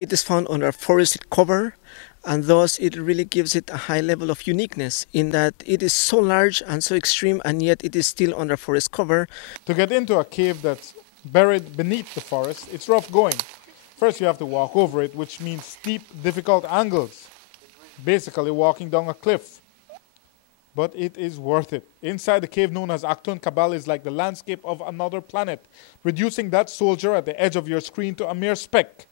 It is found under forested cover, and thus it really gives it a high level of uniqueness in that it is so large and so extreme, and yet it is still under forest cover. To get into a cave that's buried beneath the forest, it's rough going. First you have to walk over it, which means steep, difficult angles. Basically walking down a cliff. But it is worth it. Inside the cave known as Actun Cabal is like the landscape of another planet, reducing that soldier at the edge of your screen to a mere speck.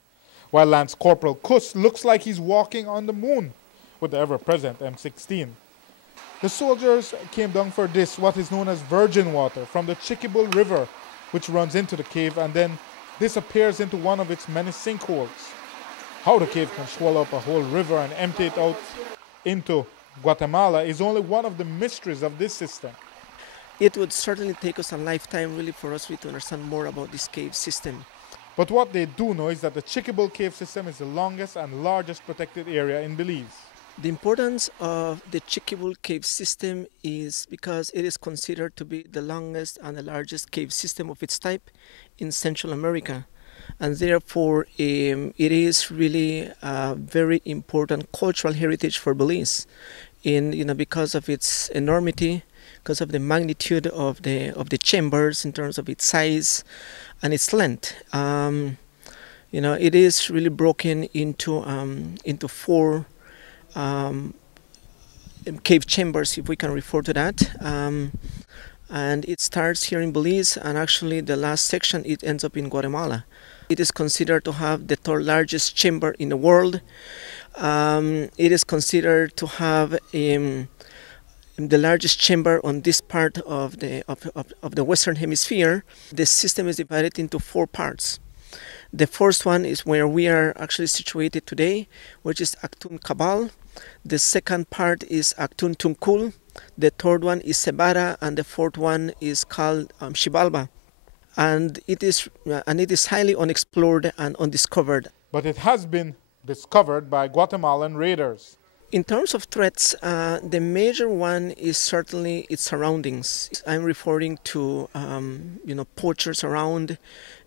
While Lance Corporal Kuss looks like he's walking on the moon with the ever-present M16. The soldiers came down for this, what is known as virgin water, from the Chiquibul River, which runs into the cave and then disappears into one of its many sinkholes. How the cave can swallow up a whole river and empty it out into Guatemala is only one of the mysteries of this system. It would certainly take us a lifetime really for us to understand more about this cave system. But what they do know is that the Chiquibul cave system is the longest and largest protected area in Belize. The importance of the Chiquibul cave system is because it is considered to be the longest and the largest cave system of its type in Central America. And therefore, it is really a very important cultural heritage for Belize, because of its enormity, because of the magnitude of the chambers in terms of its size and its length. It is really broken into four cave chambers, if we can refer to that. And it starts here in Belize, and actually the last section, it ends up in Guatemala. It is considered to have the third largest chamber in the world. It is considered to have the largest chamber on this part of the Western Hemisphere. The system is divided into four parts. The first one is where we are actually situated today, which is Actun Cabal. The second part is Actun Tunkul. The third one is Cebada, and the fourth one is called Xibalba. And it is highly unexplored and undiscovered. But it has been discovered by Guatemalan raiders. In terms of threats, the major one is certainly its surroundings. I'm referring to poachers around,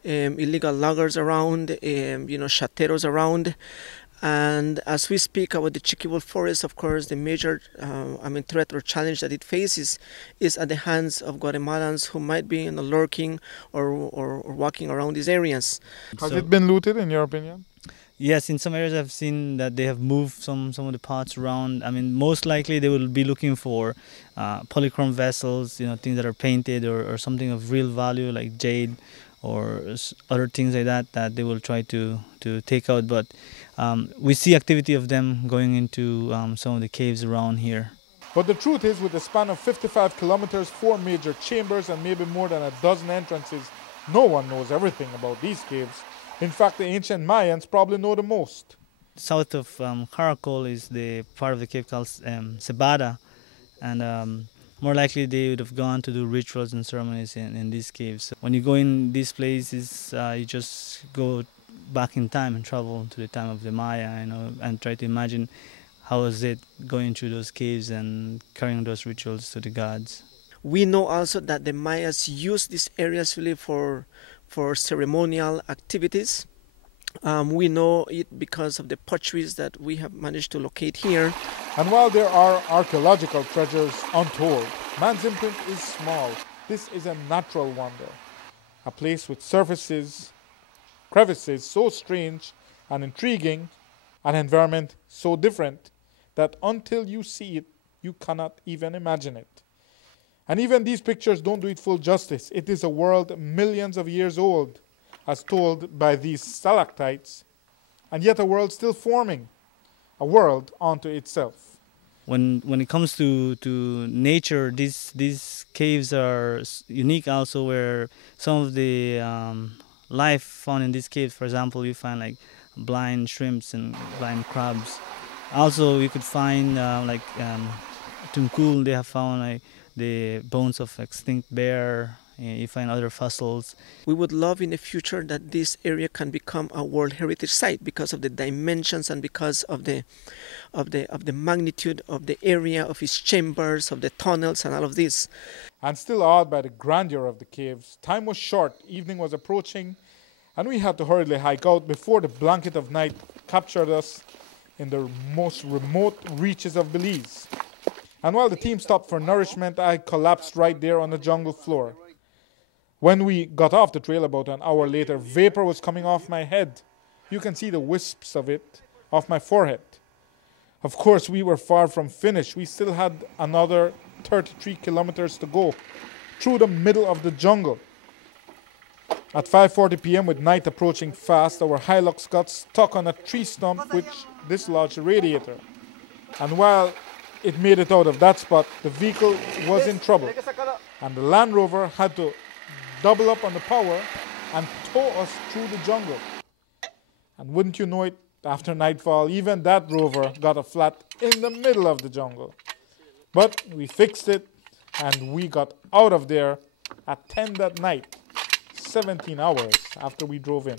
illegal loggers around, chateros around. And as we speak about the Chiquibul Forest, of course, the major threat or challenge that it faces is at the hands of Guatemalans who might be lurking or walking around these areas. Has it been looted, in your opinion? Yes, in some areas I've seen that they have moved some of the parts around. Most likely they will be looking for polychrome vessels, things that are painted or something of real value like jade or other things like that they will try to take out. But we see activity of them going into some of the caves around here. But the truth is, with a span of 55 kilometers, 4 major chambers and maybe more than a dozen entrances, no one knows everything about these caves. In fact, the ancient Mayans probably know the most. South of Caracol is the part of the cave called Cebada, and more likely they would have gone to do rituals and ceremonies in these caves. So when you go in these places, you just go back in time and travel to the time of the Maya, and try to imagine how was it going through those caves and carrying those rituals to the gods. We know also that the Mayas used these areas really for ceremonial activities. We know it because of the potteries that we have managed to locate here. And while there are archaeological treasures untold, man's imprint is small. This is a natural wonder. A place with surfaces, crevices so strange and intriguing, an environment so different that until you see it, you cannot even imagine it. And even these pictures don't do it full justice. It is a world millions of years old, as told by these stalactites, and yet a world still forming, a world unto itself. When it comes to nature, these caves are unique also, where some of the life found in these caves, for example, you find like blind shrimps and blind crabs. Also, you could find Tunkul, they have found the bones of extinct bear. You find other fossils. We would love in the future that this area can become a World Heritage Site because of the dimensions and because of the magnitude of the area, of its chambers, of the tunnels and all of this. And still awed by the grandeur of the caves, time was short, evening was approaching, and we had to hurriedly hike out before the blanket of night captured us in the most remote reaches of Belize. And while the team stopped for nourishment, I collapsed right there on the jungle floor. When we got off the trail about an hour later, vapor was coming off my head. You can see the wisps of it off my forehead. Of course, we were far from finished. We still had another 33 kilometers to go through the middle of the jungle. At 5:40 p.m. with night approaching fast, our Hilux got stuck on a tree stump which dislodged the radiator. And while it made it out of that spot, the vehicle was in trouble. And the Land Rover had to double up on the power and tow us through the jungle. And wouldn't you know it, after nightfall, even that rover got a flat in the middle of the jungle. But we fixed it and we got out of there at 10 that night, 17 hours after we drove in.